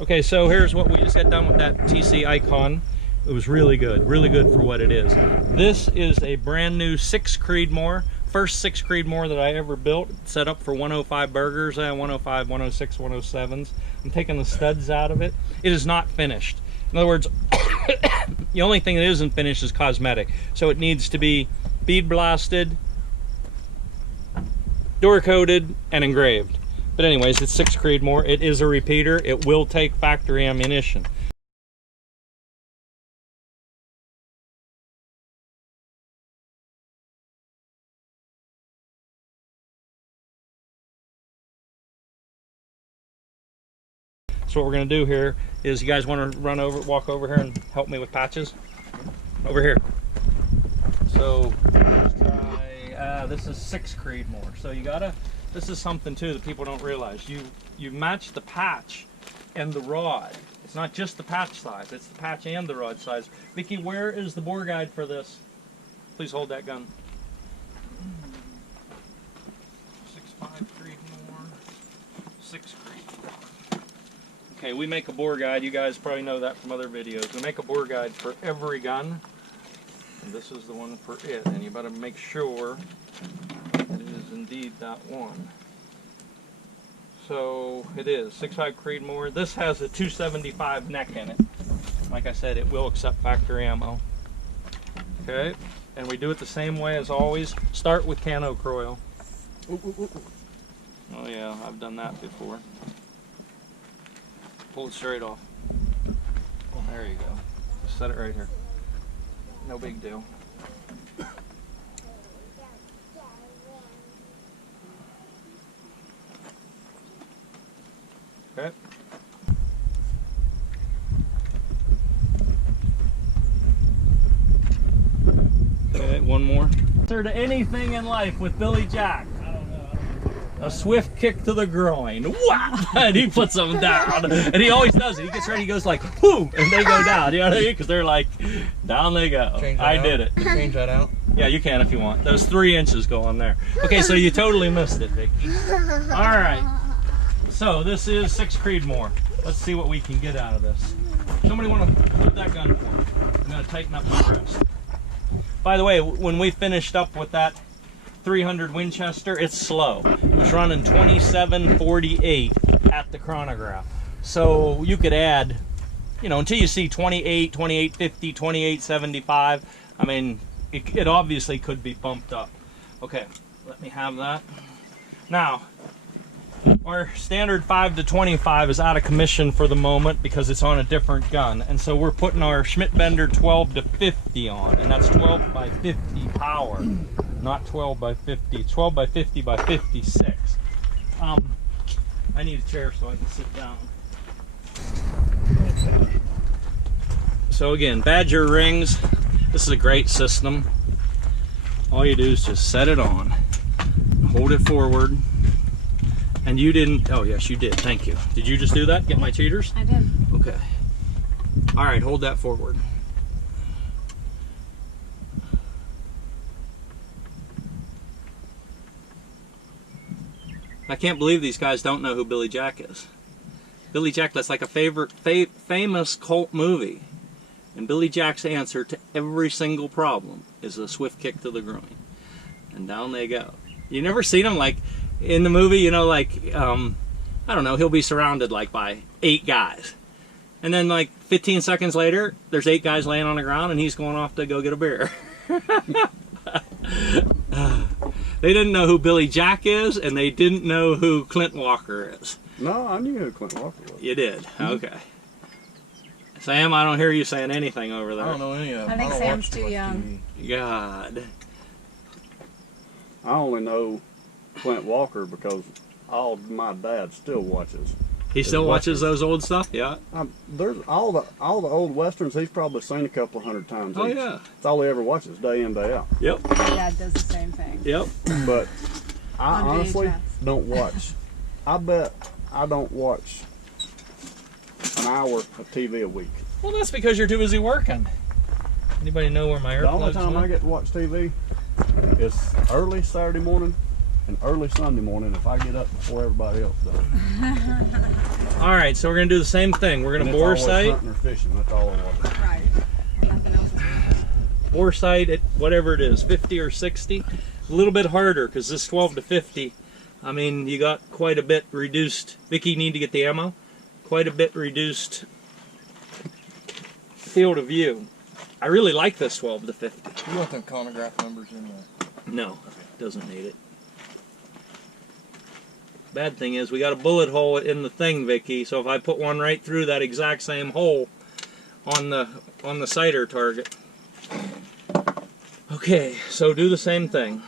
Okay, so here's what we just got done with that TC Icon. It was really good for what it is. This is a brand new 6 Creedmoor. First 6 Creedmoor that I ever built, set up for 105 burgers, 105, 106, 107s. I'm taking the studs out of it. It is not finished. In other words, the only thing that isn't finished is cosmetic. So it needs to be bead blasted, door coated, and engraved. But anyways, it's 6 Creedmoor. It is a repeater. It will take factory ammunition. So what we're going to do here is, you guys want to walk over here and help me with patches? Over here. So let's try, this is 6 Creedmoor. So you gotta, this is something too that people don't realize. You match the patch and the rod. It's not just the patch size, it's the patch and the rod size. Vicki, where is the bore guide for this? Please hold that gun. 6.5 Creedmoor, 6 Creedmoor. Okay, we make a bore guide. You guys probably know that from other videos. We make a bore guide for every gun. And this is the one for it. And you better make sure it is indeed that one. So it is 6.5 Creedmoor. This has a 275 neck in it. Like I said, it will accept factory ammo. Okay, and we do it the same way as always. Start with cano coil. Oh yeah, I've done that before. Pull it straight off. There you go. Just set it right here. No big deal. Okay. Okay, one more. Answer to anything in life with Billy Jack. A swift kick to the groin. Whap! And he puts them down. And he always does it. He gets ready, he goes like, whoo! And they go down. You know what I mean? Because they're like, down they go. I did it. Change that out? Yeah, you can if you want. Those 3 inches go on there. Okay, so you totally missed it, Vicki. Alright. So this is 6 Creedmoor. Let's see what we can get out of this. Somebody want to hold that gun for me. I'm going to tighten up my wrist. By the way, when we finished up with that 300 Winchester, it's slow. It was running 2748 at the chronograph. So you could add, you know, until you see 28, 2850, 2875. I mean, it obviously could be bumped up. Okay, let me have that. Now, our standard 5 to 25 is out of commission for the moment because it's on a different gun. And so we're putting our Schmidt Bender 12 to 50 on, and that's 12 by 50 power. Not 12 by 50, 12 by 50 by 56. I need a chair so I can sit down. Okay. So again, Badger rings. This is a great system. All you do is just set it on, hold it forward, and you didn't, oh yes you did, thank you. Did you just do that? Get my cheaters? I did. Okay. All right, hold that forward. I can't believe these guys don't know who Billy Jack is. Billy Jack, that's like a famous cult movie. And Billy Jack's answer to every single problem is a swift kick to the groin. And down they go. You never seen him like in the movie, you know, like, I don't know, he'll be surrounded like by 8 guys. And then like 15 seconds later, there's 8 guys laying on the ground and he's going off to go get a beer. They didn't know who Billy Jack is, and they didn't know who Clint Walker is. No, I knew who Clint Walker was. You did? Okay. Sam, I don't hear you saying anything over there. I don't know any of them. I think Sam's too young. God. I only know Clint Walker because all my dad still watches. He still watches those old stuff? Yeah. There's all the old westerns he's probably seen a couple 100 times. Oh each. yeah. It's all he ever watches, day in, day out. Yep. My dad does the same thing. Yep. But I On honestly VHS. don't watch. I bet I don't watch an hour of TV a week. Well, that's because you're too busy working. Anybody know where my The only earplugs time I went? get to watch TV is early Saturday morning and early Sunday morning if I get up before everybody else does. All right, so we're gonna do the same thing. We're gonna bore sight. Hunting or fishing, that's all I want. Right. And nothing else is working. Bore sight at whatever it is, 50 or 60. A little bit harder because this 12 to 50, I mean, you got quite a bit reduced. Vicky, you need to get the ammo. Quite a bit reduced field of view. I really like this 12 to 50. You want them chronograph numbers in there? No, doesn't need it. Bad thing is we got a bullet hole in the thing, Vicky. So if I put one right through that exact same hole on the sighter target. Okay, so do the same thing.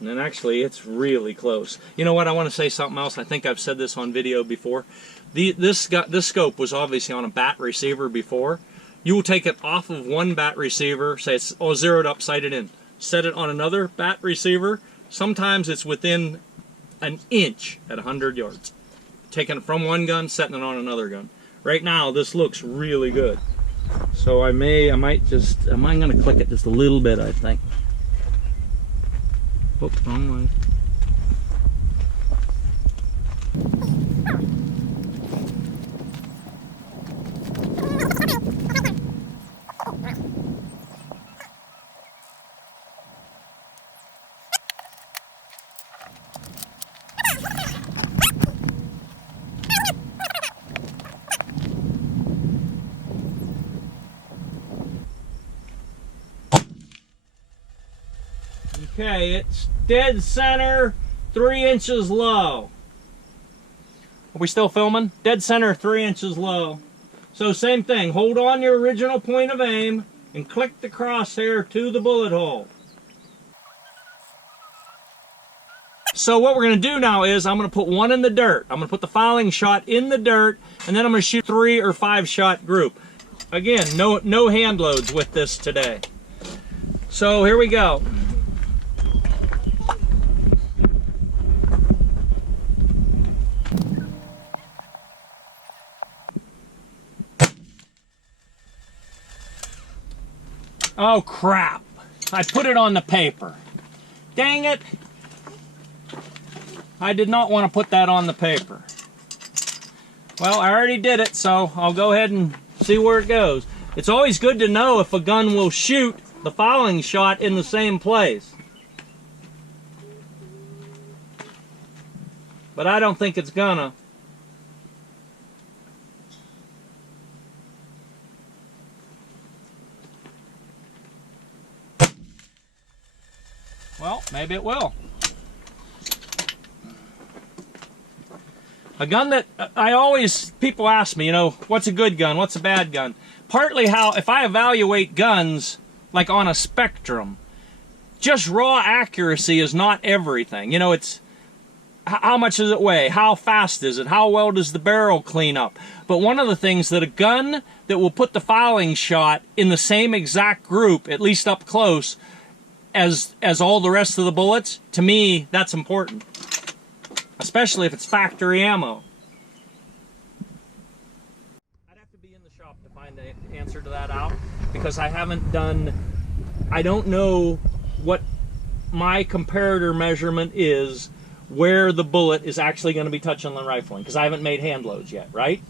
And then actually it's really close. You know what, I want to say something else. I think I've said this on video before. This scope was obviously on a bat receiver before. You will take it off of one bat receiver, say it's all zeroed up, sighted in. Set it on another bat receiver. Sometimes it's within an inch at 100 yards. Taking it from one gun, setting it on another gun. Right now, this looks really good. So I might going to click it just a little bit, I think. Oops, wrong way. Okay, it's dead center, 3 inches low. Are we still filming? Dead center, 3 inches low. So same thing, hold on your original point of aim and click the crosshair to the bullet hole. So what we're going to do now is I'm going to put one in the dirt. I'm going to put the fouling shot in the dirt, and then I'm going to shoot 3 or 5 shot group. Again, no hand loads with this today. So here we go. Oh crap, I put it on the paper. Dang it. I did not want to put that on the paper. Well, I already did it, so I'll go ahead and see where it goes. It's always good to know if a gun will shoot the fouling shot in the same place. But I don't think it's gonna. Well, maybe it will. A gun that people ask me, you know, what's a good gun, what's a bad gun? Partly if I evaluate guns like on a spectrum, just raw accuracy is not everything. You know, it's how much does it weigh? How fast is it? How well does the barrel clean up? But one of the things that a gun that will put the fouling shot in the same exact group, at least up close, as all the rest of the bullets, to me, that's important. Especially if it's factory ammo. I'd have to be in the shop to find the answer to that out, because I don't know what my comparator measurement is where the bullet is actually going to be touching the rifling, because I haven't made hand loads yet, right?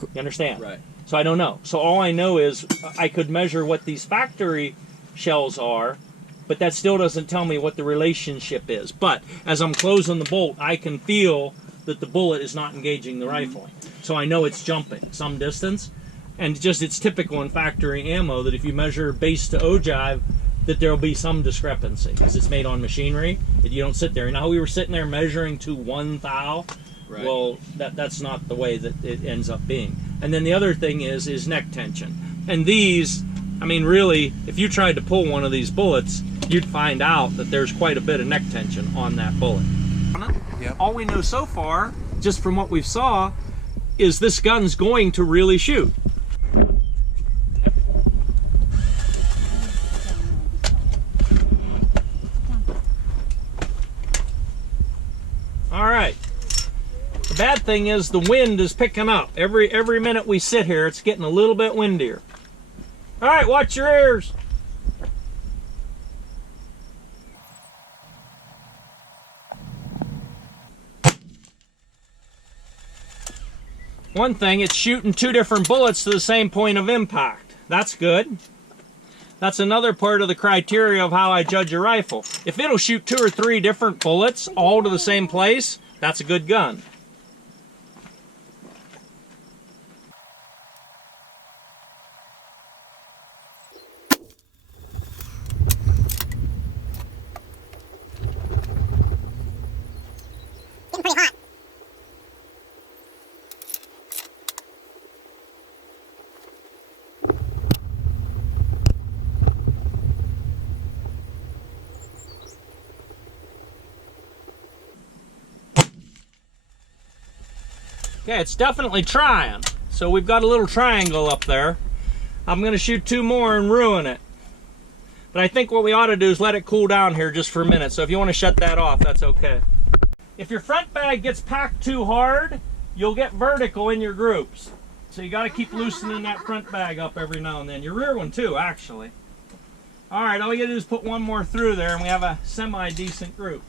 You understand? Right. So I don't know. So all I know is I could measure what these factory shells are, but that still doesn't tell me what the relationship is. But as I'm closing the bolt, I can feel that the bullet is not engaging the rifling. So I know it's jumping some distance. And it's typical in factory ammo that if you measure base to ogive, that there'll be some discrepancy because it's made on machinery. That you don't sit there. You know how we were sitting there measuring to 1 thou? Right. Well, that's not the way that it ends up being. And then the other thing is neck tension. And these, I mean, really, if you tried to pull one of these bullets, you'd find out that there's quite a bit of neck tension on that bullet. Yep. All we know so far, just from what we've saw, is this gun's going to really shoot. All right. The bad thing is the wind is picking up. Every minute we sit here, it's getting a little bit windier. All right, watch your ears. One thing, it's shooting 2 different bullets to the same point of impact. That's good. That's another part of the criteria of how I judge a rifle. If it'll shoot 2 or 3 different bullets all to the same place, that's a good gun. Pretty hot. Okay, it's definitely trying. So we've got a little triangle up there. I'm going to shoot 2 more and ruin it. But I think what we ought to do is let it cool down here just for a minute. So if you want to shut that off, that's okay. If your front bag gets packed too hard, you'll get vertical in your groups. So you got to keep loosening that front bag up every now and then. Your rear one too, actually. All right, all you got to do is put 1 more through there and we have a semi-decent group.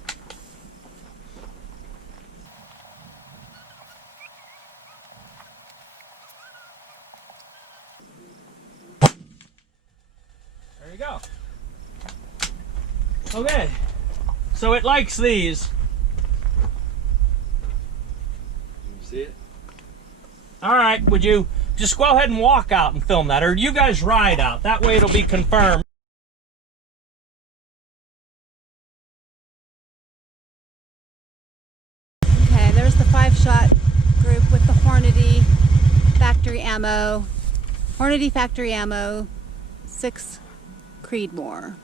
There you go. Okay, so it likes these. You see it? All right, would you just go ahead and walk out and film that, or you guys ride out? That way it'll be confirmed. Okay, there's the 5-shot group with the Hornady factory ammo. Hornady factory ammo, 6 Creedmoor.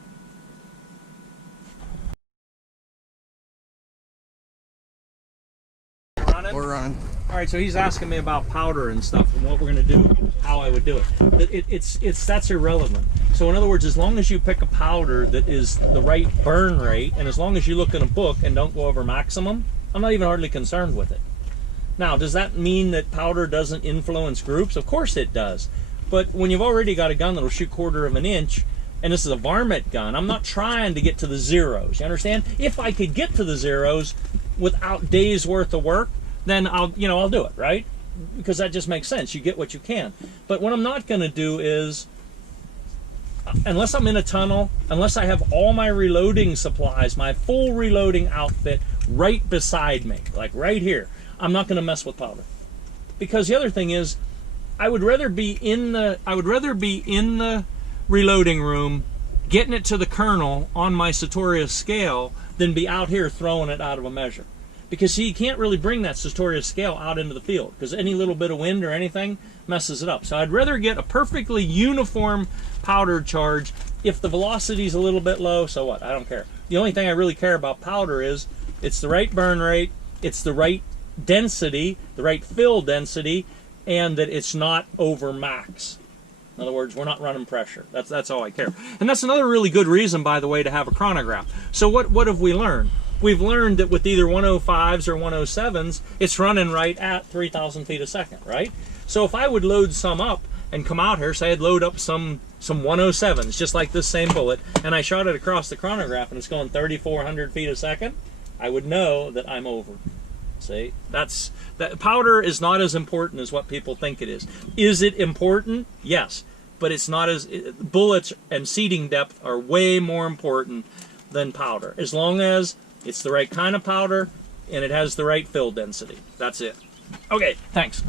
We're running. All right, so he's asking me about powder and stuff and what we're going to do, how I would do it. That's irrelevant. So in other words, as long as you pick a powder that is the right burn rate, and as long as you look in a book and don't go over maximum, I'm not even hardly concerned with it. Now, does that mean that powder doesn't influence groups? Of course it does. But when you've already got a gun that'll shoot 1/4 of an inch, and this is a varmint gun, I'm not trying to get to the zeros. You understand? If I could get to the zeros without days worth of work, then I'll do it, right? Because that just makes sense. You get what you can. But what I'm not going to do is, unless I'm in a tunnel, unless I have all my reloading supplies, my full reloading outfit right beside me, like right here, I'm not going to mess with powder. Because the other thing is, I would rather be in the reloading room getting it to the kernel on my Sartorius scale than be out here throwing it out of a measure. Because see, you can't really bring that Sartorius scale out into the field because any little bit of wind or anything messes it up. So I'd rather get a perfectly uniform powder charge. If the velocity's a little bit low, so what? I don't care. The only thing I really care about powder is it's the right burn rate, it's the right density, the right fill density, and that it's not over max. In other words, we're not running pressure. That's all I care. And that's another really good reason, by the way, to have a chronograph. So what have we learned? We've learned that with either 105s or 107s, it's running right at 3,000 feet a second, right? So if I would load some up and come out here, say I'd load up some 107s, just like this same bullet, and I shot it across the chronograph and it's going 3,400 feet a second, I would know that I'm over. See, that powder is not as important as what people think it is. Is it important? Yes, but it's not as, bullets and seating depth are way more important than powder, as long as it's the right kind of powder and it has the right fill density. That's it. Okay, thanks.